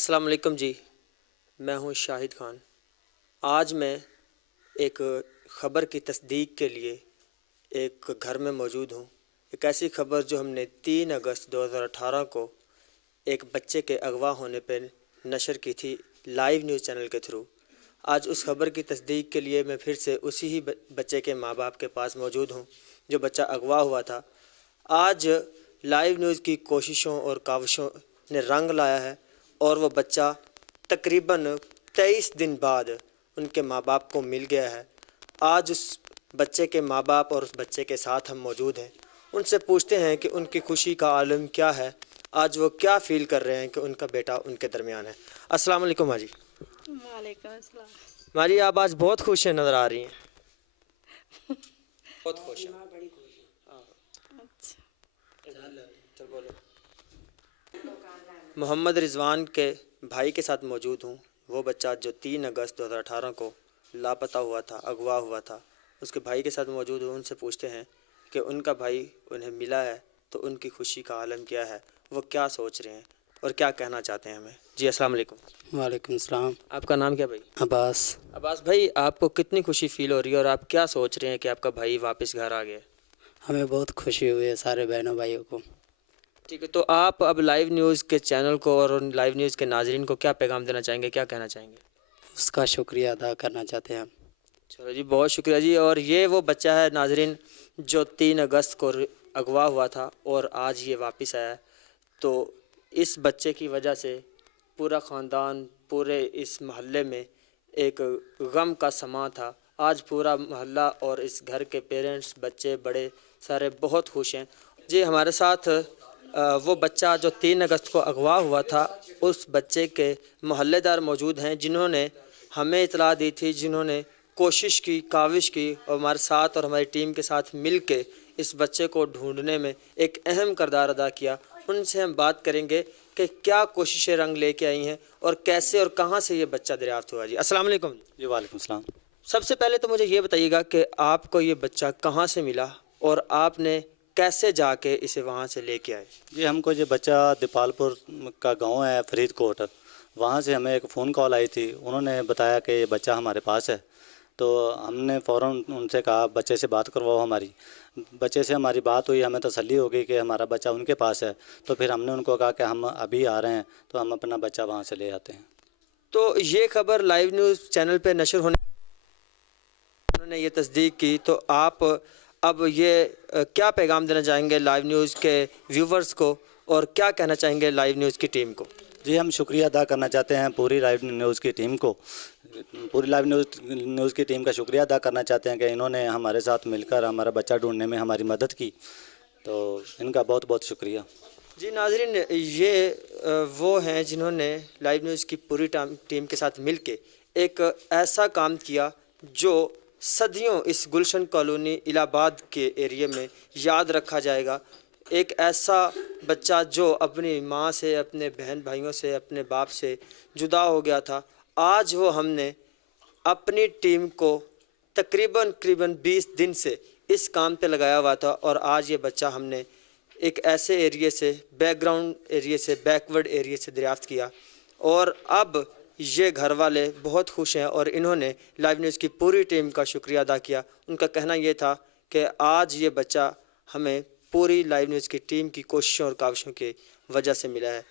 السلام علیکم جی، میں ہوں شاہد خان۔ آج میں ایک خبر کی تصدیق کے لیے ایک گھر میں موجود ہوں۔ ایک ایسی خبر جو ہم نے 3 اگست 2018 کو ایک بچے کے اغوا ہونے پہ نشر کی تھی لائیو نیوز چینل کے تھرو۔ آج اس خبر کی تصدیق کے لیے میں پھر سے اسی ہی بچے کے ماں باپ کے پاس موجود ہوں جو بچہ اغوا ہوا تھا۔ آج لائیو نیوز کی کوششوں اور کاوشوں نے رنگ لایا ہے اور وہ بچہ تقریباً 23 دن بعد ان کے ماں باپ کو مل گیا ہے۔ آج اس بچے کے ماں باپ اور اس بچے کے ساتھ ہم موجود ہیں۔ ان سے پوچھتے ہیں کہ ان کی خوشی کا عالم کیا ہے، آج وہ کیا فیل کر رہے ہیں کہ ان کا بیٹا ان کے درمیان ہے۔ السلام علیکم ماں جی۔ وعلیکم السلام۔ ماں جی، آپ آج بہت خوش ہیں، نظر آ رہی ہیں، بہت خوش ہیں۔ چل بولو۔ محمد رضوان کے بھائی کے ساتھ موجود ہوں، وہ بچہ جو 3 اگست 2018 کو لاپتہ ہوا تھا، اغوا ہوا تھا۔ اس کے بھائی کے ساتھ موجود ہوں، ان سے پوچھتے ہیں کہ ان کا بھائی انہیں ملا ہے تو ان کی خوشی کا عالم کیا ہے، وہ کیا سوچ رہے ہیں اور کیا کہنا چاہتے ہیں ہمیں۔ جی السلام علیکم۔ وعلیکم السلام۔ آپ کا نام کیا بھائی؟ عباس۔ عباس بھائی، آپ کو کتنی خوشی فیل ہو رہی ہے اور آپ کیا سوچ رہے ہیں کہ آپ کا بھائی واپس گھر آ گیا؟ ہمیں بہت خوشی ہوئی ہے سارے بہنوں بھائیوں کو۔ ٹھیک ہے، تو آپ اب لائیو نیوز کے چینل کو اور ان لائیو نیوز کے ناظرین کو کیا پیغام دینا چاہیں گے، کیا کہنا چاہیں گے؟ اس کا شکریہ ادا کرنا چاہتے ہیں ہم۔ چلو جی، بہت شکریہ جی۔ اور یہ وہ بچہ ہے ناظرین جو 3 اگست کو اغوا ہوا تھا اور آج یہ واپس آیا ہے۔ تو اس بچے کی وجہ سے پورا خاندان، پورے اس محلے میں ایک غم کا سماں تھا۔ آج پورا محلہ اور اس گھر کے پیرنٹس، بچے، بڑے سارے بہت خوش ہیں۔ جی ہمارے ساتھ وہ بچہ جو 3 اگست کو اغوا ہوا تھا، اس بچے کے محلے دار موجود ہیں جنہوں نے ہمیں اطلاع دی تھی، جنہوں نے کوشش کی، کاوش کی اور ہمارے ساتھ اور ہماری ٹیم کے ساتھ مل کے اس بچے کو ڈھونڈنے میں ایک اہم کردار ادا کیا۔ ان سے ہم بات کریں گے کہ کیا کوششیں رنگ لے کے آئی ہیں اور کیسے اور کہاں سے یہ بچہ دریافت ہوا۔ جی السلام علیکم۔ جی وعلیکم السلام۔ سب سے پہلے تو مجھے یہ بتائیے گا کہ آپ کو یہ بچہ کہاں سے ملا اور آپ نے کیسے جا کے اسے وہاں سے لے کے آئے؟ جی ہم کو یہ بچہ دیپال پور کا گاؤں ہے فرید کوٹ، وہاں سے ہمیں ایک فون کال آئی تھی، انہوں نے بتایا کہ یہ بچہ ہمارے پاس ہے، تو ہم نے فوراً ان سے کہا بچے سے بات کرواؤ ہماری۔ بچے سے ہماری بات ہوئی، ہمیں تسلی ہو گئی کہ ہمارا بچہ ان کے پاس ہے، تو پھر ہم نے ان کو کہا کہ ہم ابھی آ رہے ہیں، تو ہم اپنا بچہ وہاں سے لے آتے ہیں۔ تو یہ خبر لائیو نیوز چینل پہ نشر ہونے انہوں نے یہ تصدیق کی، تو آپ اب یہ کیا پیغام دینا چاہیں گے لائیو نیوز کے ویورز کو اور کیا کہنا چاہیں گے لائیو نیوز کی ٹیم کو؟ جی ہم شکریہ ادا کرنا چاہتے ہیں پوری لائیو نیوز کی ٹیم کو، پوری لائیو نیوز کی ٹیم کا شکریہ ادا کرنا چاہتے ہیں کہ انہوں نے ہمارے ساتھ مل کر ہمارا بچہ ڈھونڈنے میں ہماری مدد کی، تو ان کا بہت بہت شکریہ۔ جی ناظرین، یہ وہ ہیں جنہوں نے لائیو نیوز کی پوری ٹیم کے ساتھ مل کے ایک ایسا کام کیا جو صدیوں اس گلشن کالونی الہ آباد کے ایریے میں یاد رکھا جائے گا۔ ایک ایسا بچہ جو اپنی ماں سے، اپنے بہن بھائیوں سے، اپنے باپ سے جدا ہو گیا تھا، آج وہ ہم نے اپنی ٹیم کو تقریباً 20 دن سے اس کام پہ لگایا ہوا تھا اور آج یہ بچہ ہم نے ایک ایسے ایریے سے، بیک گراؤنڈ ایریے سے، بیکورڈ ایریے سے دریافت کیا اور اب یہ گھر والے بہت خوش ہیں اور انہوں نے لائیو نیوز کی پوری ٹیم کا شکریہ ادا کیا۔ ان کا کہنا یہ تھا کہ آج یہ بچہ ہمیں پوری لائیو نیوز کی ٹیم کی کوششوں اور کاوشوں کی وجہ سے ملا ہے۔